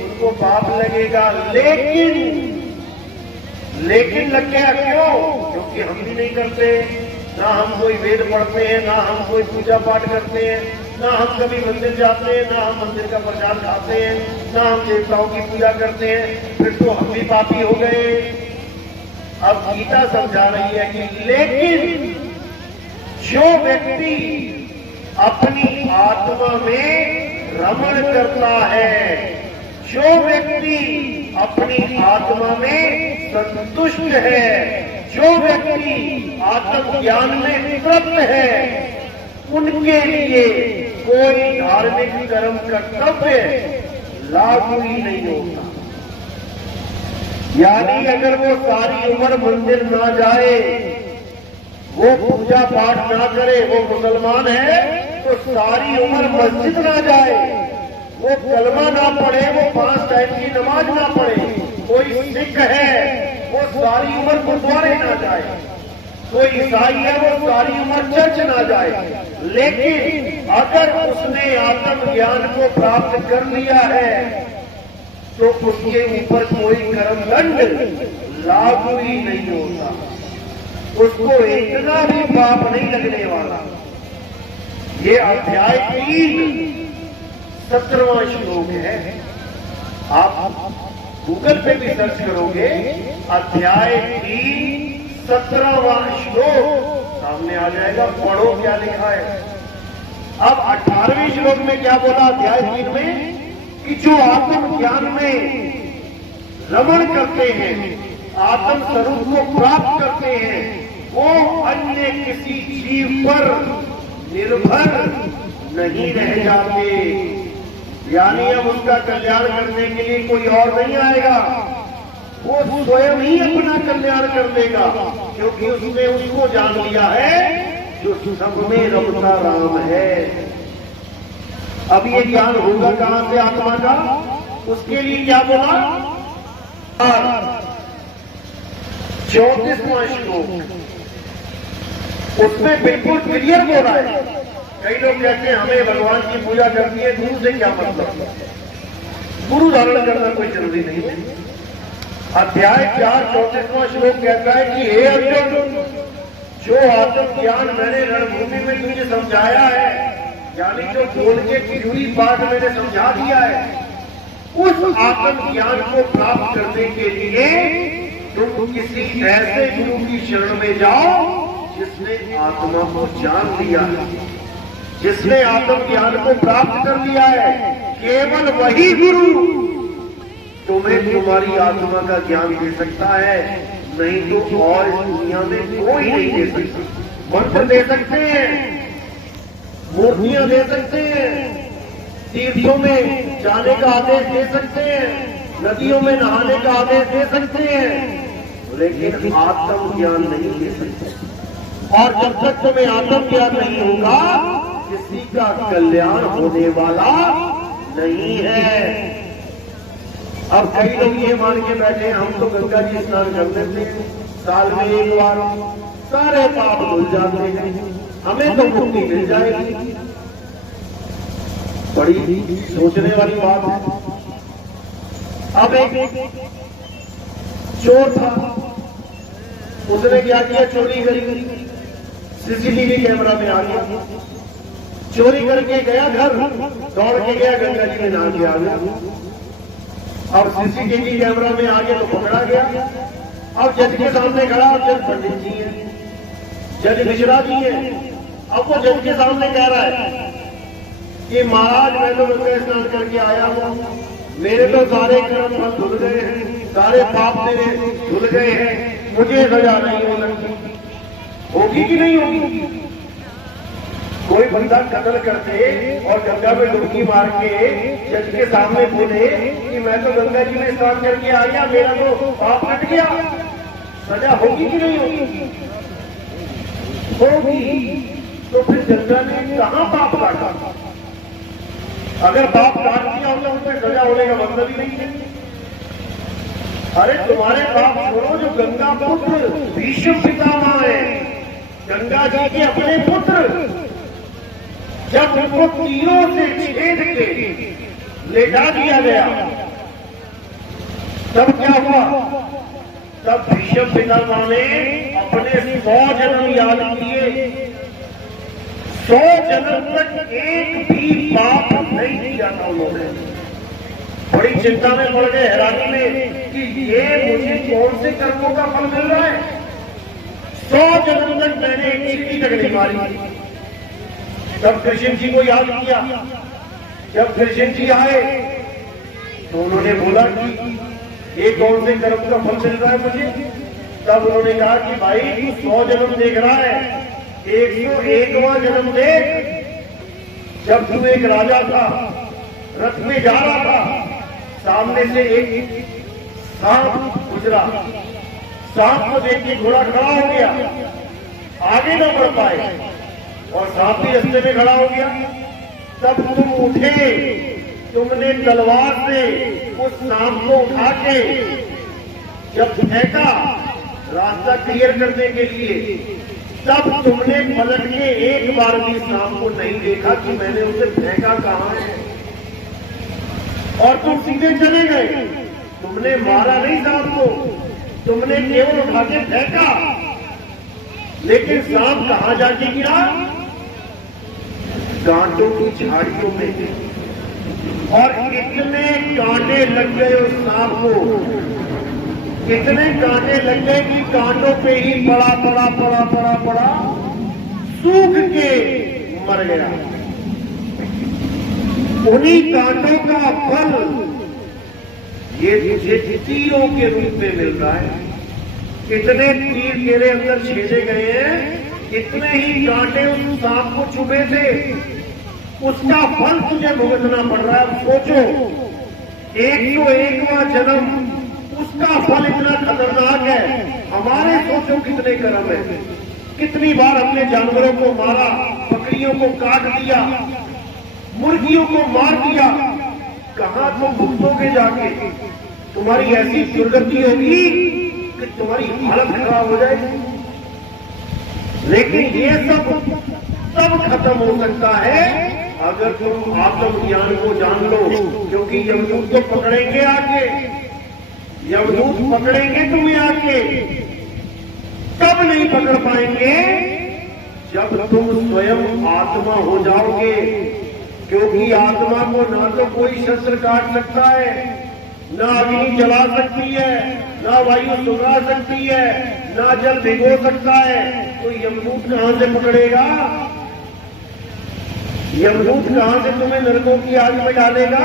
उनको पाप लगेगा। लेकिन लग गया क्यों? क्योंकि हम भी नहीं करते, ना हम कोई वेद पढ़ते हैं, ना हम कोई पूजा पाठ करते हैं, ना हम कभी मंदिर जाते हैं, ना हम मंदिर का प्रसाद खाते हैं, ना हम देवताओं की पूजा करते हैं, फिर तो हम भी पापी हो गए। अब गीता समझा रही है कि लेकिन जो व्यक्ति अपनी आत्मा में रमण करता है, जो व्यक्ति अपनी आत्मा में संतुष्ट है, जो व्यक्ति आत्म ज्ञान में तृप्त है, उनके लिए कोई धार्मिक कर्म कर्तव्य लागू ही नहीं होता। यानी अगर वो सारी उम्र मंदिर ना जाए, वो पूजा पाठ ना करे, वो मुसलमान है तो सारी उम्र मस्जिद ना जाए, वो कलमा ना पढ़े, वो 5 टाइम की नमाज ना पढ़े, कोई सिख है वो सारी उम्र गुरुद्वारे ना जाए, कोई ईसाई है वो सारी उम्र चर्च ना जाए, लेकिन अगर उसने आत्म ज्ञान को प्राप्त कर लिया है तो उसके ऊपर कोई कर्मदंड लागू ही नहीं होता, उसको इतना भी पाप नहीं लगने वाला। ये अध्याय 3 17वां श्लोक है। आप गूगल पे भी सर्च करोगे, अध्याय 3 17वां श्लोक सामने आ जाएगा। पढ़ो क्या लिखा है। अब 18वें श्लोक में क्या बोला अध्याय 3 में? कि जो आत्म ज्ञान में रमण करते हैं, आत्म स्वरूप को प्राप्त करते हैं, वो अन्य किसी जीव पर निर्भर नहीं रह जाते। यानी अब उसका कल्याण करने के लिए कोई और नहीं आएगा, वो स्वयं ही अपना कल्याण कर देगा, क्योंकि उसने उसको जान लिया है जो सब में रमता राम है। अब ये ज्ञान होगा कहां से आत्मा का? उसके लिए क्या बोला? 34वां श्लोक, उसमें बिल्कुल क्लियर बोला है। कई लोग कहते हैं हमें भगवान की पूजा करनी है, गुरु से क्या मतलब? गुरु धारण करना कोई जरूरी नहीं है। अध्याय 4 34वां श्लोक कहता है कि हे अर्जुन, जो आत्म ज्ञान मैंने रणभूमि में तुझे समझाया है, यानी जो बोल के पूरी बात मैंने समझा दिया है, उस आत्म ज्ञान को प्राप्त करने के लिए तुम किसी ऐसे गुरु की शरण में जाओ जिसने आत्मा को जान लिया है, जिसने आत्म ज्ञान को प्राप्त कर लिया है। केवल वही गुरु तुम्हें तुम्हारी आत्मा का ज्ञान दे सकता है, नहीं तो और इस दुनिया में कोई नहीं दे सकता। मंत्र दे सकते हैं, मूर्तियां दे सकते हैं, तीर्थों में जाने का आदेश दे सकते हैं, नदियों में नहाने का आदेश दे सकते हैं, लेकिन आत्म ज्ञान नहीं दे सकते। और जब तक तुम्हें आत्म ज्ञान नहीं होगा, किसी का कल्याण होने वाला नहीं है। अब कई लोग ये मान के बैठे हैं, हम तो गंगा जी स्नान कर देते हैं साल में एक बार, सारे पाप धुल जाते हैं, हमें तो मुक्ति मिल जाएगी। बड़ी सोचने वाली बात है। अब एक चोर था, उसने क्या किया, चोरी करी, सीसीटीवी कैमरा में आ गया, चोरी करके गया घर, दौड़ के गया गंगा जी में नहा के आ गया। अब सीसीटीवी कैमरा में आगे तो पकड़ा गया। अब जज के सामने खड़ा, जज पंडित जी है, जज मिश्रा जी है। अब वो जज के सामने कह रहा है कि महाराज मैं तो गंगा स्नान करके आया हूं, मेरे तो सारे कर्म फल धुल गए हैं, सारे पाप मेरे धुल गए हैं, मुझे सजा नहीं हो सकती। होगी कि नहीं होगी? कोई बंदा कत्ल करते और गंगा में डुबकी मार के जज के सामने बोले कि मैं तो गंगा जी में स्नान करके आ गया, मेरा तो पाप हट गया, सजा होगी कि नहीं होगी? होगी। तो फिर गंगा ने कहां पाप काटा? अगर पाप काट दिया होता उस पर सजा होने का मतलब ही नहीं है। अरे तुम्हारे पाप छोड़ो, जो गंगा पुत्र भीष्म पितामह है, गंगा जी के अपने पुत्र, जब उनको तीरों से छेद के लेटा दिया गया, तब क्या हुआ? तब भीष्म पितामह ने अपने 100 जन्म याद किए, 100 जन्म तक एक भी पाप नहीं किया था उन्होंने। बड़ी चिंता में पड़ गए, हैरानी में कि ये मुझे कौन से कर्मों का फल मिल रहा है। 100 जन्म तक मैंने एक चीटी तक नहीं मारी। जब कृष्ण जी को याद किया, जब कृष्ण जी आए तो उन्होंने बोला कि ये कौन से कर्म का फल मिल रहा है मुझे? तब उन्होंने कहा कि भाई तू 100 जन्म देख रहा है, 101वां जन्म देख। जब तू एक राजा था, रथ में जा रहा था, सामने से एक सांप गुजरा, सांप को देख के घोड़ा खड़ा हो गया, आगे न बढ़ पाए और सांप भी रास्ते में खड़ा हो गया। तब तुम उठे, तुमने तलवार से उस सांप को उठा के जब फेंका रास्ता क्लियर करने के लिए, तब तुमने पलट के एक बार भी सांप को नहीं देखा कि मैंने उसे फेंका कहां है, और तुम सीधे चले गए। तुमने मारा नहीं सांप को, तुमने केवल उठा के फेंका। लेकिन सांप कहां जाके गिरा? कांटों की झाड़ियों में, और इतने कांटे लग गए उस सांप को, इतने कांटे लग गए कि कांटों पे ही पड़ा पड़ा पड़ा पड़ा पड़ा सूख के मर गया। उन्हीं कांटों का फल ये तुझे तीरों के रूप में मिल रहा है। इतने तीर तेरे अंदर छेदे गए हैं, इतने ही कांटे उस सांप को चुभे थे, उसका फल तुझे भुगतना पड़ रहा है। सोचो, 101वां जन्म, उसका फल इतना खतरनाक है। हमारे सोचो कितने कर्म है, कितनी बार हमने जानवरों को मारा, बकरियों को काट दिया, मुर्गियों को मार दिया। कहां तुम भुगतोगे जाके? तुम्हारी ऐसी दुर्गति होगी कि तुम्हारी हालत खराब हो जाएगी। लेकिन ये सब खत्म हो सकता है अगर तुम आत्म ज्ञान को जान लो, क्योंकि यमदूत तो पकड़ेंगे आके, यमदूत पकड़ेंगे तुम्हें आके। तब नहीं पकड़ पाएंगे जब तुम स्वयं आत्मा हो जाओगे, क्योंकि आत्मा को ना तो कोई शस्त्र काट सकता है, ना अग्नि जला सकती है, ना वायु सुखा सकती है, ना जल भिगो सकता है। तो यमदूत कहां से पकड़ेगा? यमदूत कहां से तुम्हें नरकों की आग में डालेगा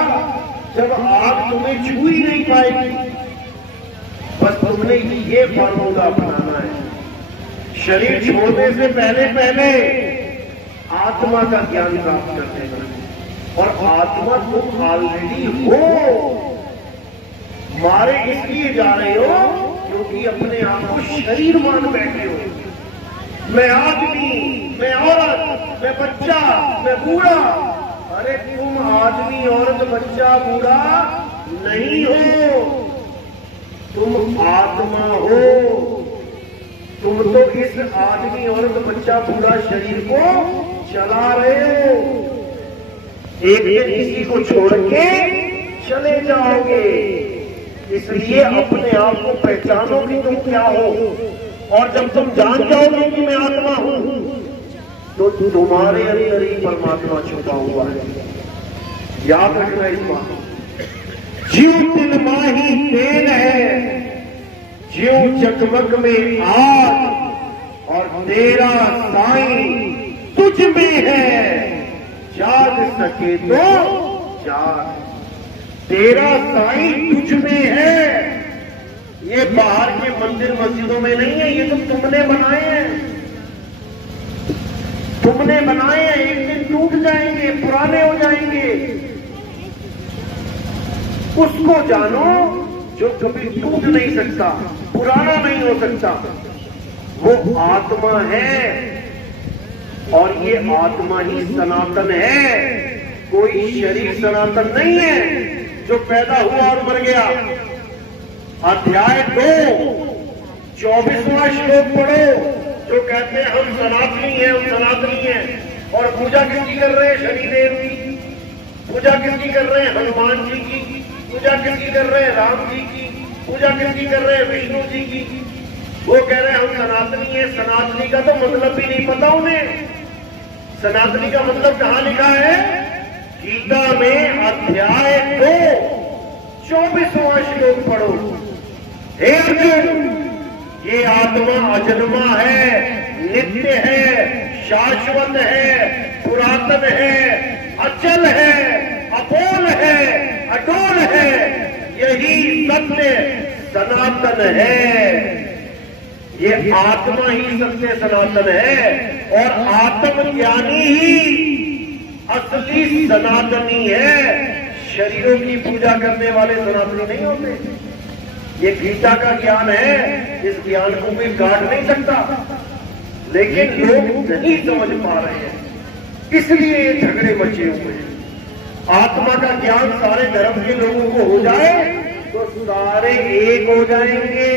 जब आग तुम्हें छू ही नहीं पाएगी। बस तुमने ये फार्मूला अपनाना है। शरीर छोड़ने से पहले पहले आत्मा का ज्ञान प्राप्त कर लेना। और आत्मा तुम ऑलरेडी हो। मारे इसलिए जा रहे हो क्योंकि अपने आप को शरीर मान बैठे हो। मैं आदमी, मैं औरत, मैं बच्चा, मैं बूढ़ा। अरे तुम आदमी, औरत, बच्चा, बूढ़ा नहीं हो, तुम आत्मा हो। तुम तो इस आदमी, औरत, बच्चा, बूढ़ा शरीर को चला रहे हो। एक दिन इसी को छोड़ के चले जाओगे। इसलिए अपने आप को पहचानो कि तुम क्या हो। और जब तुम जान जाओगे कि मैं आत्मा हूं तो तुम्हारे अंदर ही परमात्मा छुपा हुआ है। याद रखना इस बात। जीव तिल माही तेल है, जीव चकमक में आग, और तेरा साईं तुझ में है, जाग सके तो जाग। तेरा साईं तुझ में है। ये बाहर के मंदिर मस्जिदों में नहीं है, ये तो तुमने बनाए हैं। तुमने बनाए हैं, एक दिन टूट जाएंगे, पुराने हो जाएंगे। उसको जानो जो कभी टूट नहीं सकता, पुराना नहीं हो सकता। वो आत्मा है और ये आत्मा ही सनातन है। कोई शरीर सनातन नहीं है जो पैदा हुआ और मर गया। अध्याय 2 24वां श्लोक पढ़ो। जो कहते हैं हम सनातनी हैं, हम सनातनी हैं, और पूजा किसकी कर रहे हैं? शनिदेव की। पूजा किसकी कर रहे हैं? हनुमान जी की। पूजा किसकी कर रहे हैं? राम जी की। पूजा किसकी कर रहे हैं? विष्णु जी की। वो कह रहे हैं हम सनातनी हैं। सनातनी का तो मतलब भी नहीं पता उन्हें। सनातनी का मतलब कहां लिखा है? गीता में अध्याय 2 24वां श्लोक पढ़ो। हे अर्जुन, ये आत्मा अजन्मा है, नित्य है, शाश्वत है, पुरातन है, अचल है, अपोल है, अटोल है। यही सत्य सनातन है। ये आत्मा ही सत्य सनातन है। और आत्मज्ञानी ही असली सनातनी है। शरीरों की पूजा करने वाले सनातनी नहीं होते। ये गीता का ज्ञान है, इस ज्ञान को कोई काट नहीं सकता। लेकिन लोग नहीं समझ पा रहे हैं, इसलिए ये झगड़े मचे हुए हैं। आत्मा का ज्ञान सारे धर्म के लोगों को हो जाए तो सारे एक हो जाएंगे,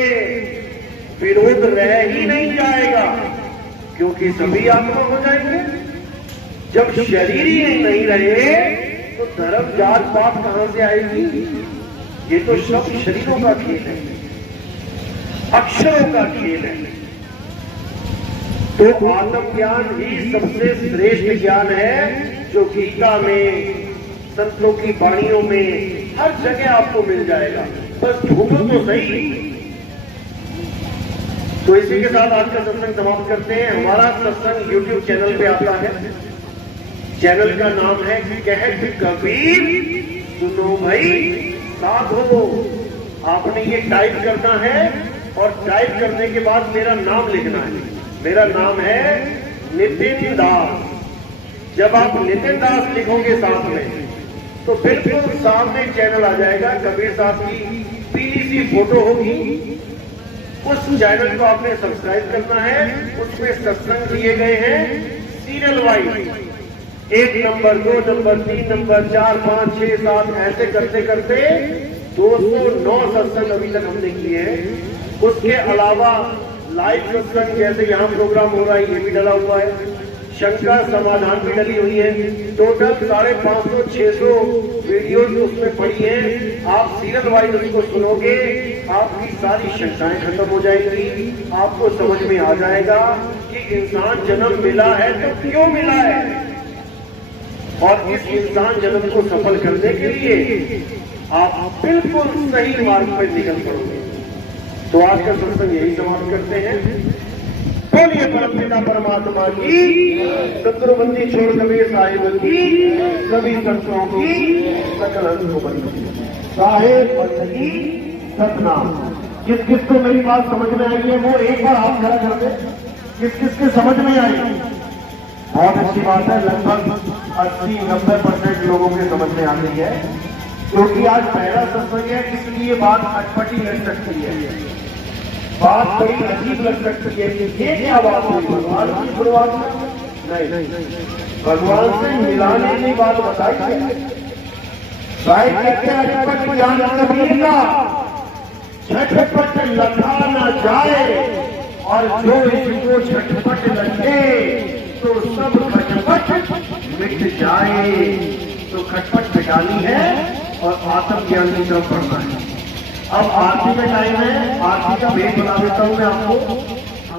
विरोध रह ही नहीं जाएगा, क्योंकि सभी आत्मा हो जाएंगे। जब शरीर ही नहीं रहे तो धर्म जात पात कहां से आएगी? ये तो सब शरीरों का खेल है, अक्षरों का खेल है। तो आत्म ज्ञान ही सबसे श्रेष्ठ ज्ञान है, जो गीता में, संतों की वाणियों में, हर जगह आपको मिल जाएगा। बस ढूंढो तो सही। तो इसी के साथ आज का सत्संग समाप्त करते हैं। हमारा सत्संग YouTube चैनल पे आता है। चैनल का नाम है कहत कबीर सुनो भाई साधो। आपने ये टाइप करना है और टाइप करने के बाद मेरा नाम लिखना है। मेरा नाम है नितिन दास। जब आप नितिन दास लिखोगे साथ में तो बिल्कुल सामने चैनल आ जाएगा। कबीर साहब की पीली सी फोटो होगी। उस चैनल को आपने सब्सक्राइब करना है। उसमें सत्संग दिए गए हैं serial wise, 1 number, 2 number, 3 number, 4, 5, 6, 7 ऐसे करते करते 209 सत्संग अभी तक हमने किए हैं। उसके अलावा लाइव सत्संग जैसे यहाँ प्रोग्राम हो रहा है ये भी डला हुआ है। शंका समाधान भी डली हुई है। टोटल 550-600 वीडियोज उसमें पड़ी हैं। आप सीरियल वाइज उसको सुनोगे, आपकी सारी शंकाएं खत्म हो जाएंगी। आपको समझ में आ जाएगा कि इंसान जन्म मिला है तो क्यों मिला है, और इस इंसान जन्म को सफल करने के लिए आप बिल्कुल सही मार्ग पर निकल पड़ोगे। तो आज का सत्संग यही समाप्त करते हैं। बोलिए बोलिए परमपिता परमात्मा की, सत्रबंदी छोड़ कबीर साहिब की, सभी संतों की, सकल अंशों साहेब बंदगी सतनाम। किस किस को मेरी बात समझ में आई है वो एक बार हाथ खड़ा कर दे। किस किस के समझ में आई? बहुत अच्छी बात है, लगभग 80-90% लोगों के समझ में आती है, क्योंकि आज पहला सत्संग है, इसलिए बात अटपटी लग सकती है, बात बड़ी अजीब लग सकती है। ये क्या बात हुई? भगवान की शुरुआत नहीं, भगवान से मिलाने की बात बताई है। भाई कहते हैं अटपट ज्ञान कबीर का झटपट लखा न जाए, और जो इसको झटपट लगे तो सब खटपट मिट जाए। तो खटपट मिटानी है और आत्म ज्ञान की तरफ बढ़ना है। अब आरती में टाइम है, आरती का भेद बता देता हूं मैं आपको।